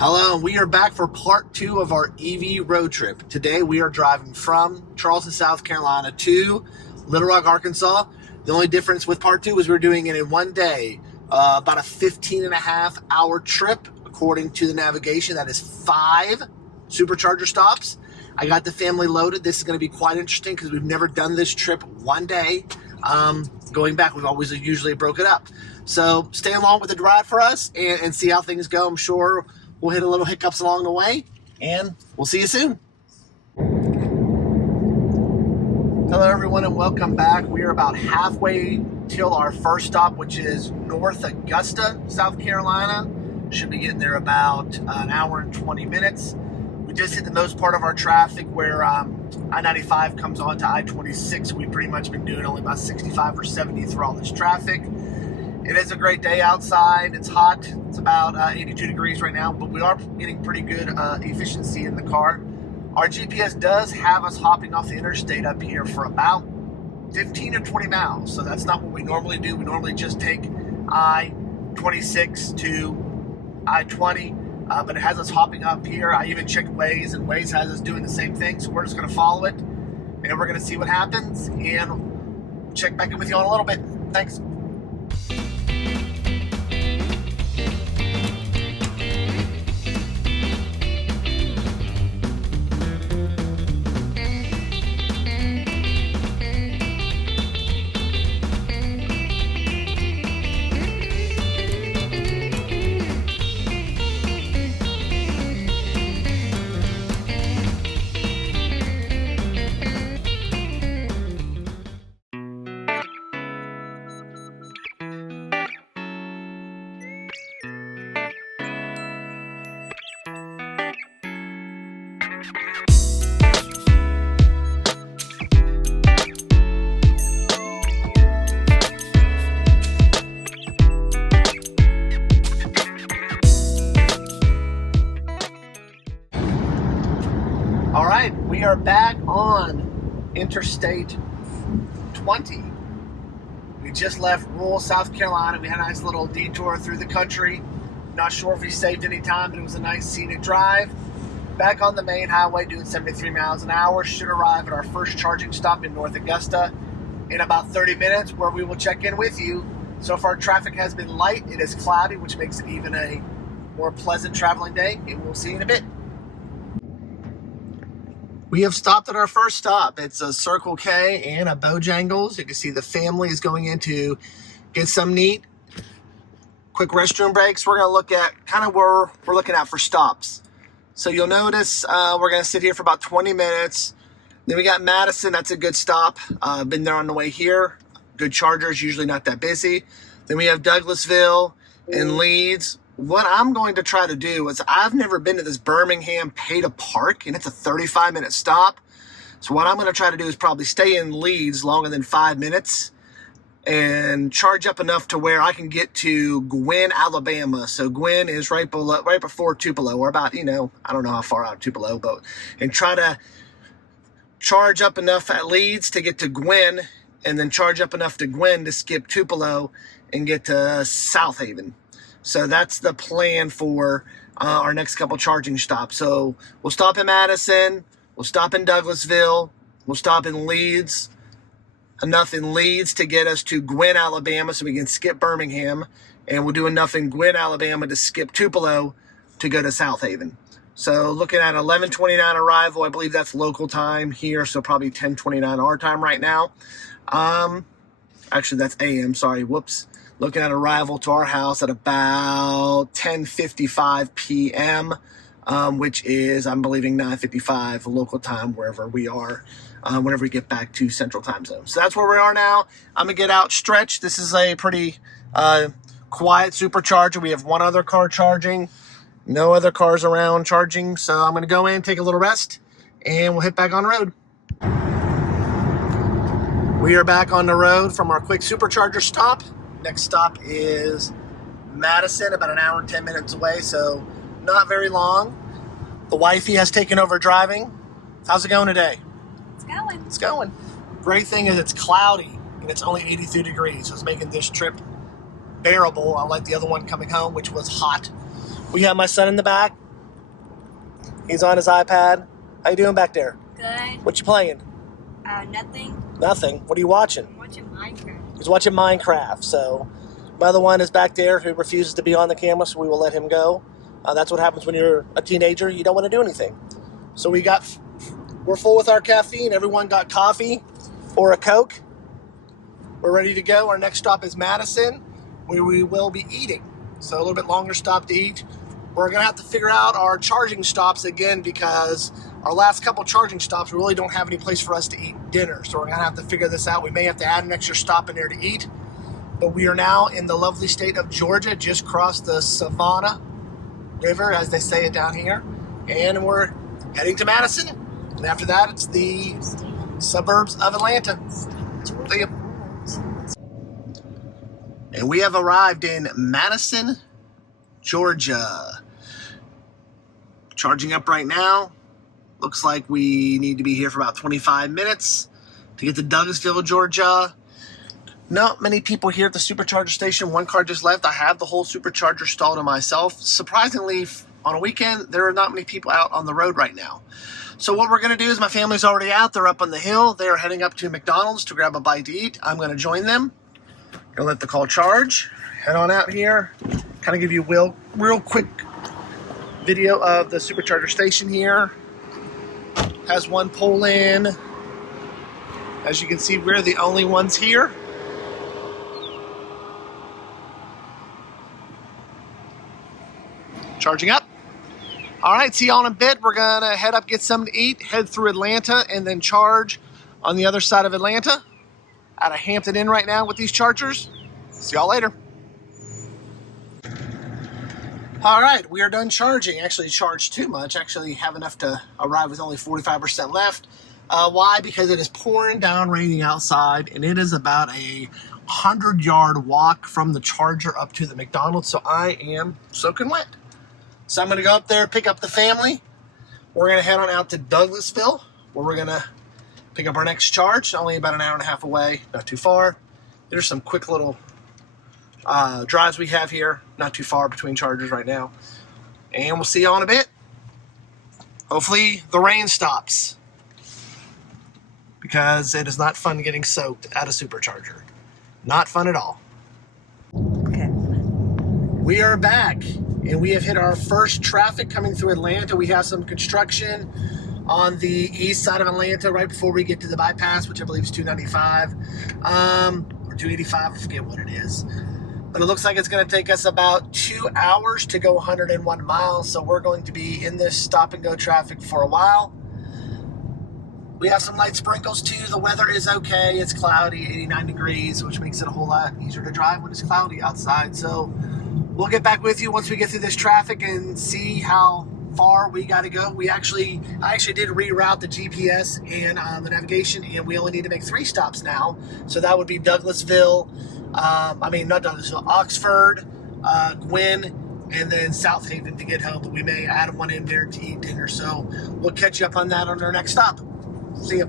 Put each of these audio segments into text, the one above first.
Hello, we are back for part 2 of our EV road trip. Today we are driving from Charleston, South Carolina to Little Rock, Arkansas. The only difference with part 2 is we're doing it in one day, about a 15.5-hour trip according to the navigation. That is 5 supercharger stops. I got the family loaded. This is going to be quite interesting because we've never done this trip one day. Going back, we've always usually broke it up. So stay along with the ride for us and see how things go. I'm sure we'll hit a little hiccups along the way, and we'll see you soon. Hello, everyone, and welcome back. We are about halfway till our first stop, which is North Augusta, South Carolina. Should be getting there about an hour and 20 minutes. We just hit the most part of our traffic where I-95 comes on to I-26. We've pretty much been doing only about 65 or 70 through all this traffic. It is a great day outside. It's hot. It's about 82 degrees right now, but we are getting pretty good efficiency in the car. Our GPS does have us hopping off the interstate up here for about 15 or 20 miles. So that's not what we normally do. We normally just take I-26 to I-20, but it has us hopping up here. I even checked Waze, and Waze has us doing the same thing. So we're just going to follow it, and we're going to see what happens, and check back in with you in a little bit. Thanks. All right, we are back on Interstate 20. We just left rural South Carolina. We had a nice little detour through the country. Not sure if we saved any time, but it was a nice scenic drive. Back on the main highway doing 73 miles an hour. Should arrive at our first charging stop in North Augusta in about 30 minutes, where we will check in with you. So far, traffic has been light. It is cloudy, which makes it even a more pleasant traveling day, and we'll see you in a bit. We have stopped at our first stop. It's a Circle K and a Bojangles. You can see the family is going in to get some neat, quick restroom breaks. We're going to look at kind of where we're looking at for stops. So you'll notice we're going to sit here for about 20 minutes. Then we got Madison. That's a good stop. Been there on the way here. Good chargers, usually not that busy. Then we have Douglasville and Leeds. What I'm going to try to do is, I've never been to this Birmingham pay to park, and it's a 35-minute stop. So what I'm going to try to do is probably stay in Leeds longer than 5 minutes and charge up enough to where I can get to Gwynn, Alabama. So Gwynn is right before Tupelo, or about, I don't know how far out Tupelo, but, and try to charge up enough at Leeds to get to Gwynn, and then charge up enough to Gwynn to skip Tupelo and get to South Haven. So that's the plan for our next couple charging stops. So we'll stop in Madison, we'll stop in Douglasville, we'll stop in Leeds, enough in Leeds to get us to Gwynn, Alabama, so we can skip Birmingham, and we'll do enough in Gwynn, Alabama to skip Tupelo to go to South Haven. So looking at 11:29 arrival, I believe that's local time here, so probably 10:29 our time right now. Actually, that's AM, sorry, whoops. Looking at arrival to our house at about 10:55 p.m., which is, I'm believing, 9:55 local time wherever we are, whenever we get back to Central Time Zone. So that's where we are now. I'm going to get out stretched. This is a pretty quiet supercharger. We have one other car charging, no other cars around charging. So I'm going to go in, take a little rest, and we'll hit back on the road. We are back on the road from our quick supercharger stop. Next stop is Madison, about an hour and 10 minutes away, so not very long. The wifey has taken over driving. How's it going today? It's going. It's going. Great thing is it's cloudy and it's only 83 degrees, so it's making this trip bearable, unlike the other one coming home, which was hot. We have my son in the back. He's on his iPad. How you doing back there? Good. What you playing? Nothing. Nothing. What are you watching? I'm watching Minecraft. He's watching Minecraft. So my other one is back there who refuses to be on the camera, so we will let him go. That's what happens when you're a teenager. You don't want to do anything. So we're full with our caffeine. Everyone got coffee or a Coke. We're ready to go. Our next stop is Madison, where we will be eating. So a little bit longer stop to eat. We're going to have to figure out our charging stops again because our last couple charging stops, we really don't have any place for us to eat dinner. So we're going to have to figure this out. We may have to add an extra stop in there to eat. But we are now in the lovely state of Georgia, just crossed the Savannah River, as they say it down here. And we're heading to Madison. And after that, it's the suburbs of Atlanta. See ya. And we have arrived in Madison, Georgia. Charging up right now. Looks like we need to be here for about 25 minutes to get to Douglasville, Georgia. Not many people here at the supercharger station. One car just left. I have the whole supercharger stalled on myself. Surprisingly, on a weekend, there are not many people out on the road right now. So what we're going to do is my family's already out. They're up on the hill. They are heading up to McDonald's to grab a bite to eat. I'm going to join them. Going to let the car charge. Head on out here. Kind of give you a real quick video of the supercharger station here. Has one pole in. As you can see, we're the only ones here. Charging up. All right, see y'all in a bit. We're going to head up, get something to eat, head through Atlanta, and then charge on the other side of Atlanta. Out of Hampton Inn right now with these chargers. See y'all later. All right, we are done charging. Actually charged too much. Actually have enough to arrive with only 45% left. Why? Because it is pouring down, raining outside, and it is about a 100-yard walk from the charger up to the McDonald's, so I am soaking wet. So I'm going to go up there, pick up the family. We're going to head on out to Douglasville, where we're going to pick up our next charge. Only about an hour and a half away, not too far. There's some quick little drives we have here, not too far between chargers right now. And we'll see y'all in a bit. Hopefully the rain stops, because it is not fun getting soaked at a supercharger. Not fun at all. Okay. We are back, and we have hit our first traffic coming through Atlanta. We have some construction on the east side of Atlanta right before we get to the bypass, which I believe is 295 or 285. I forget what it is. But it looks like it's going to take us about 2 hours to go 101 miles. So we're going to be in this stop and go traffic for a while. We have some light sprinkles too. The weather is okay. It's cloudy, 89 degrees, which makes it a whole lot easier to drive when it's cloudy outside. So we'll get back with you once we get through this traffic and see how far we got to go. I actually did reroute the GPS and the navigation, and we only need to make 3 stops now. So that would be Douglasville, not Douglasville, Oxford, Gwynn, and then South Haven to get home. But we may add one in there to eat dinner. So we'll catch you up on that on our next stop. See ya.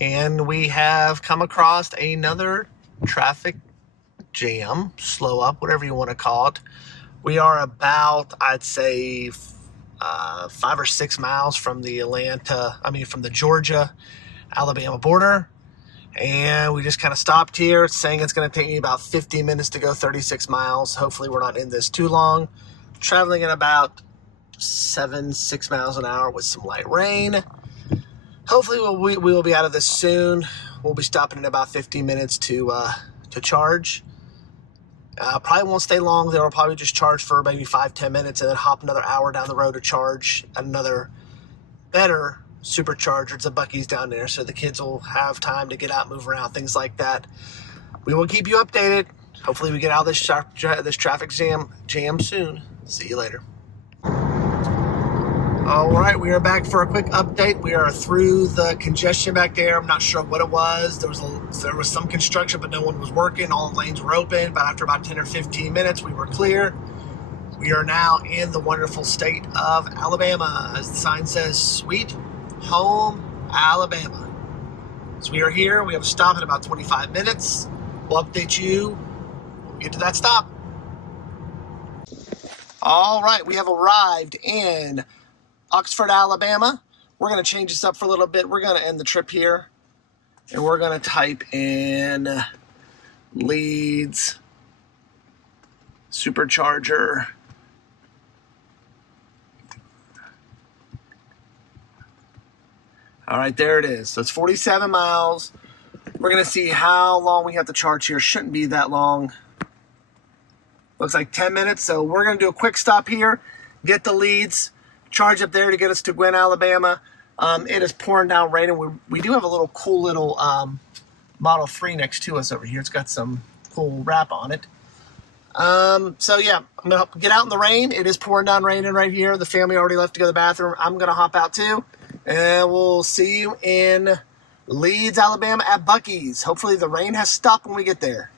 And we have come across another traffic jam, slow up, whatever you want to call it. We are about, I'd say, 5 or 6 miles from the from the Georgia-Alabama border. And we just kind of stopped here. It's saying it's going to take me about 50 minutes to go 36 miles. Hopefully we're not in this too long. Traveling at about 6 miles an hour with some light rain. Hopefully we will be out of this soon. We'll be stopping in about 15 minutes to charge. Probably won't stay long. They'll probably just charge for maybe 5-10 minutes and then hop another hour down the road to charge at another better supercharger. It's a Buc-ee's down there, so the kids will have time to get out, move around, things like that. We will keep you updated. Hopefully we get out of this traffic jam soon. See you later. All right, we are back for a quick update. We are through the congestion back there. I'm not sure what it was. There was some construction, but no one was working. All the lanes were open. But after about 10 or 15 minutes, we were clear. We are now in the wonderful state of Alabama. As the sign says, Sweet Home Alabama. So we are here. We have a stop in about 25 minutes. We'll update you when we get to that stop. All right, we have arrived in Oxford, Alabama. We're going to change this up for a little bit. We're going to end the trip here, and we're going to type in Leeds Supercharger. All right, there it is. So it's 47 miles. We're going to see how long we have to charge here. Shouldn't be that long. Looks like 10 minutes. So we're going to do a quick stop here, get the Leeds charge up there to get us to Gwen, Alabama. It is pouring down rain, and we do have a little cool little Model 3 next to us over here. It's got some cool wrap on it. So yeah, I'm going to get out in the rain. It is pouring down raining right here. The family already left to go to the bathroom. I'm going to hop out too, and we'll see you in Leeds, Alabama at Buc-ee's. Hopefully the rain has stopped when we get there.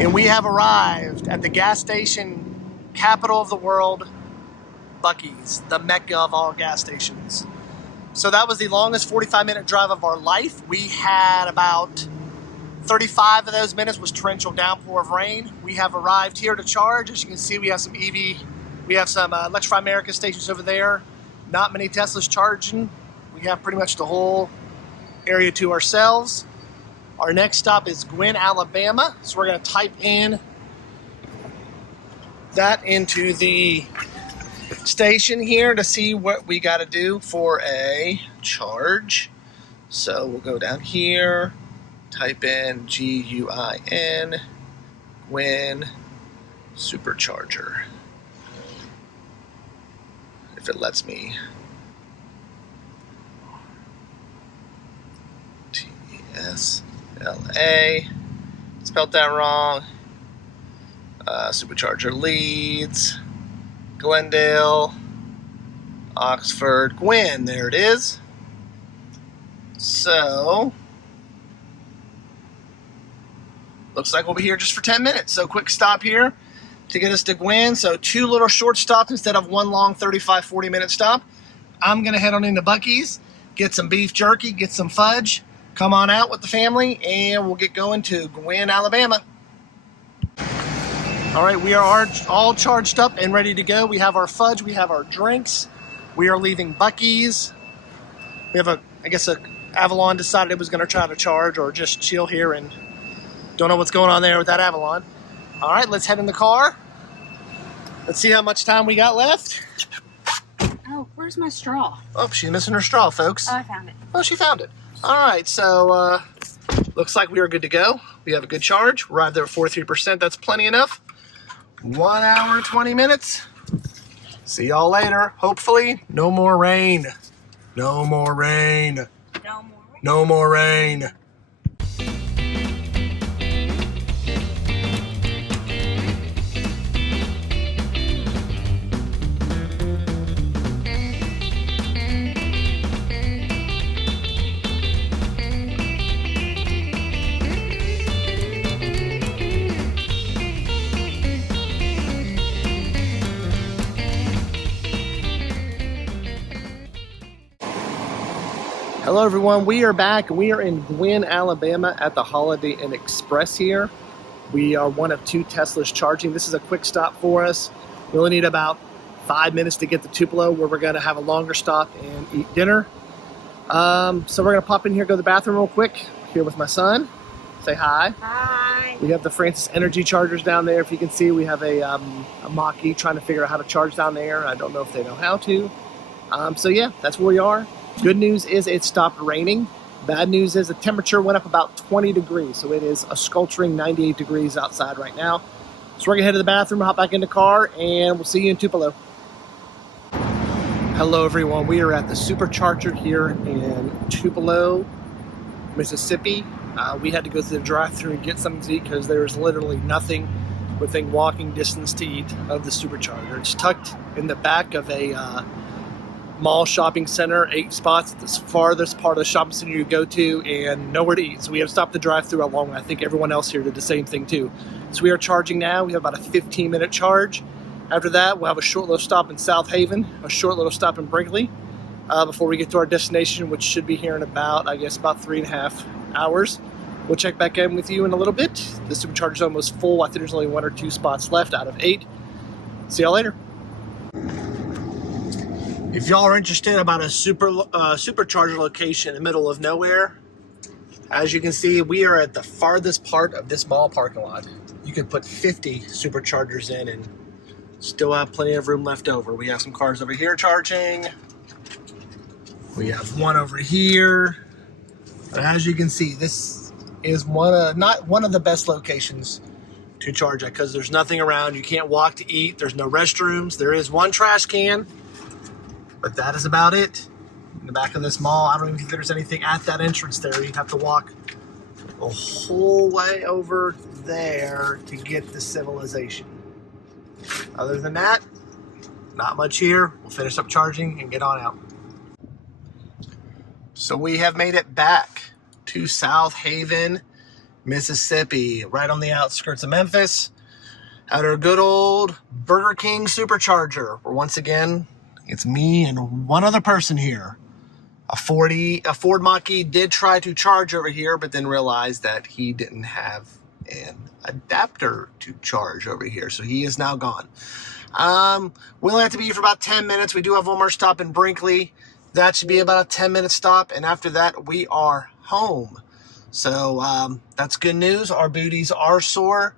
And we have arrived at the gas station capital of the world, Buc-ee's, the mecca of all gas stations. So that was the longest 45-minute drive of our life. We had about 35 of those minutes was torrential downpour of rain. We have arrived here to charge. As you can see, we have some Electrify America stations over there. Not many Teslas charging. We have pretty much the whole area to ourselves. Our next stop is Gwen, Alabama. So we're going to type in that into the station here to see what we got to do for a charge. So we'll go down here, type in GUIN, Gwen Supercharger. If it lets me. TSLA. Spelled that wrong. Supercharger Leeds, Glendale, Oxford, Gwen. There it is. So, looks like we'll be here just for 10 minutes. So, quick stop here to get us to Gwen. So, 2 little short stops instead of 1 long 35, 40-minute stop. I'm going to head on into Buc-ee's, get some beef jerky, get some fudge. Come on out with the family, and we'll get going to Gwen, Alabama. All right, we are all charged up and ready to go. We have our fudge, we have our drinks. We are leaving Buc-ee's. We have Avalon decided it was going to try to charge or just chill here, and don't know what's going on there with that Avalon. All right, let's head in the car. Let's see how much time we got left. Oh, where's my straw? Oh, she's missing her straw, folks. Oh, I found it. Oh, she found it. All right, so looks like we are good to go. We have a good charge. Arrived there at 43%. That's plenty enough. 1 hour, 20 minutes. See y'all later. Hopefully, no more rain. No more rain. No more rain. No more rain. Hello everyone, we are back. We are in Gwen, Alabama at the Holiday Inn Express here. We are one of 2 Teslas charging. This is a quick stop for us. We only need about 5 minutes to get to Tupelo, where we're gonna have a longer stop and eat dinner. So we're gonna pop in here, go to the bathroom real quick, here with my son. Say hi. Hi. We have the Francis Energy chargers down there. If you can see, we have a Mach-E trying to figure out how to charge down there. I don't know if they know how to. So yeah, that's where we are. Good news is it stopped raining. Bad news is the temperature went up about 20 degrees. So it is a sculpturing 98 degrees outside right now. So we're gonna head to the bathroom, hop back in the car, and we'll see you in Tupelo. Hello everyone, we are at the Supercharger here in Tupelo, Mississippi. We had to go through the drive-thru and get something to eat because there's literally nothing within walking distance to eat of the Supercharger. It's tucked in the back of a mall shopping center, 8 spots at the farthest part of the shopping center you go to, and nowhere to eat. So we have stopped the drive-thru along. I think everyone else here did the same thing too. So we are charging now. We have about a 15-minute charge. After that, we'll have a short little stop in South Haven, a short little stop in Brinkley, before we get to our destination, which should be here in about, I guess, about 3.5 hours. We'll check back in with you in a little bit. The Supercharger is almost full. I think there's only 1 or 2 spots left out of 8. See y'all later. If y'all are interested about a Supercharger location in the middle of nowhere, as you can see, we are at the farthest part of this mall parking lot. You could put 50 Superchargers in and still have plenty of room left over. We have some cars over here charging. We have one over here. But as you can see, this is not one of the best locations to charge at because there's nothing around. You can't walk to eat. There's no restrooms. There is one trash can, but that is about it. In the back of this mall, I don't even think there's anything at that entrance there. You'd have to walk the whole way over there to get to civilization. Other than that, not much here. We'll finish up charging and get on out. So we have made it back to South Haven, Mississippi, right on the outskirts of Memphis, at our good old Burger King Supercharger, where once again, it's me and one other person here. A Ford Mach-E did try to charge over here, but then realized that he didn't have an adapter to charge over here, so he is now gone. We only have to be here for about 10 minutes. We do have one more stop in Brinkley. That should be about a 10-minute stop, and after that, we are home. So that's good news. Our booties are sore.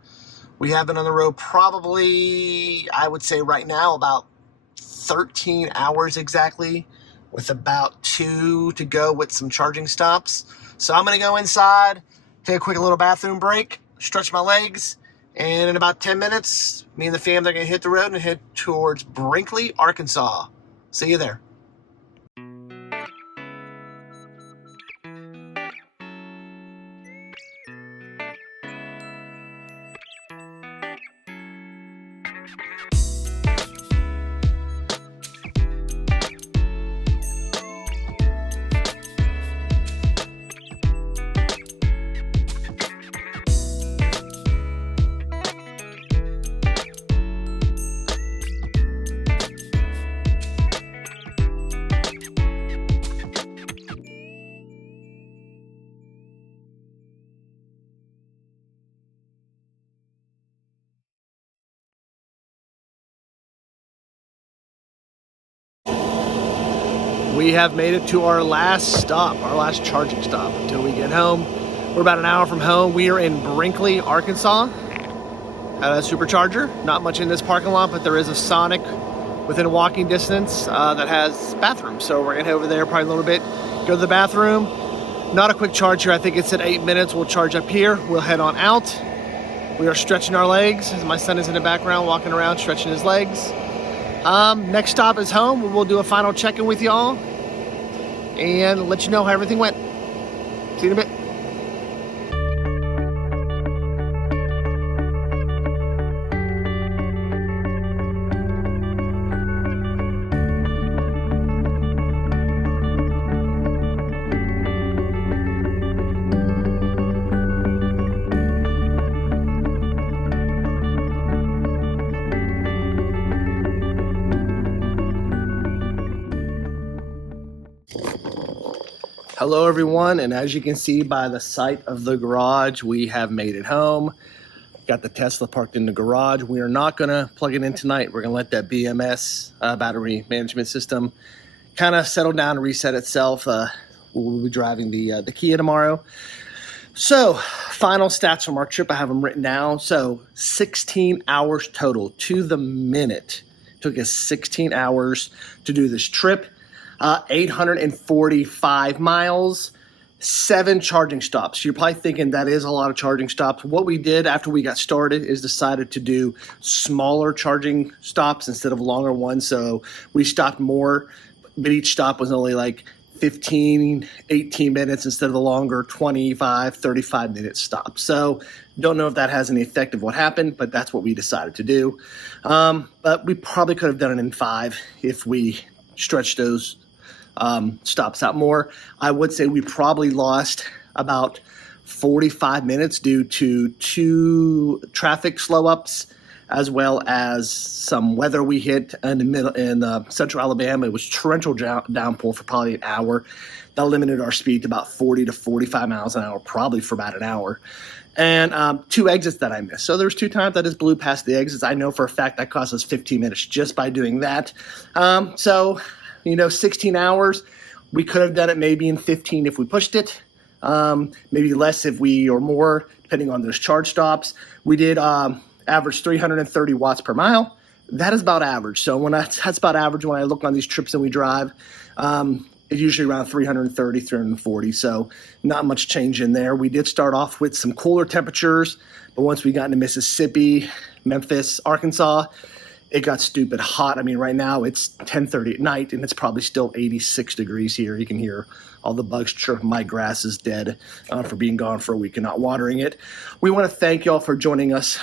We have been on the road probably, I would say right now, about 13 hours exactly, with about 2 to go with some charging stops. So I'm going to go inside, take a quick little bathroom break, stretch my legs, and in about 10 minutes, me and the family are going to hit the road and head towards Brinkley, Arkansas. See you there. We have made it to our last stop, our last charging stop until we get home. We're about an hour from home. We are in Brinkley, Arkansas at a Supercharger. Not much in this parking lot, but there is a Sonic within a walking distance that has bathrooms. So we're gonna head over there probably a little bit, go to the bathroom. Not a quick charge here. I think it's at 8 minutes. We'll charge up here. We'll head on out. We are stretching our legs. My son is in the background walking around, stretching his legs. Next stop is home. We'll do a final check-in with y'all and let you know how everything went. See you in a bit. Hello everyone, and as you can see by the site of the garage, we have made it home. Got the Tesla parked in the garage. We are not gonna plug it in tonight. We're gonna let that BMS battery management system kind of settle down and reset itself. We'll be driving the Kia tomorrow. So, final stats from our trip, I have them written down. So, 16 hours total to the minute. Took us 16 hours to do this trip. 845 miles, 7 charging stops. You're probably thinking that is a lot of charging stops. What we did after we got started is decided to do smaller charging stops instead of longer ones. So we stopped more, but each stop was only like 15, 18 minutes instead of the longer 25, 35 minute stops. So don't know if that has any effect of what happened, but that's what we decided to do. But we probably could have done it in 5 if we stretched those stops out more. I would say we probably lost about 45 minutes due to 2 traffic slow ups, as well as some weather we hit in the middle in central Alabama. It was torrential downpour for probably an hour. That limited our speed to about 40 to 45 miles an hour, probably for about an hour. And 2 exits that I missed. So there's 2 times I just blew past the exits. I know for a fact that cost us 15 minutes just by doing that. So 16 hours, we could have done it maybe in 15 if we pushed it. Maybe less if we, or more, depending on those charge stops. We did average 330 watts per mile. That is about average. So that's about average when I look on these trips that we drive. It's usually around 330, 340. So not much change in there. We did start off with some cooler temperatures, but once we got into Mississippi, Memphis, Arkansas, it got stupid hot. I mean, right now it's 10:30 at night and it's probably still 86 degrees here. You can hear all the bugs chirp. My grass is dead for being gone for a week and not watering it. We want to thank y'all for joining us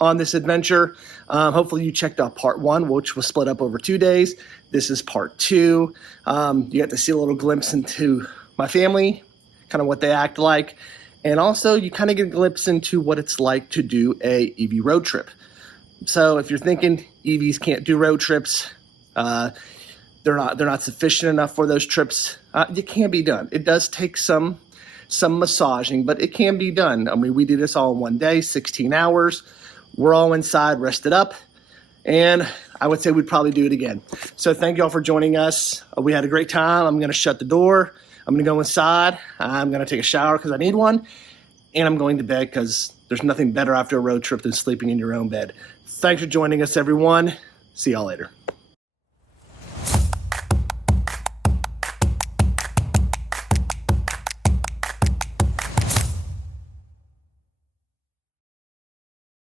on this adventure. Hopefully you checked out part 1, which was split up over 2 days. This is part 2. You got to see a little glimpse into my family, kind of what they act like. And also you kind of get a glimpse into what it's like to do a EV road trip. So if you're thinking EVs can't do road trips, they're not sufficient enough for those trips, it can be done. It does take some massaging, but it can be done. I mean, we did this all in 1 day, 16 hours. We're all inside, rested up, and I would say we'd probably do it again. So thank y'all for joining us. We had a great time. I'm going to shut the door. I'm going to go inside. I'm going to take a shower because I need one, and I'm going to bed because there's nothing better after a road trip than sleeping in your own bed. Thanks for joining us, everyone. See y'all later.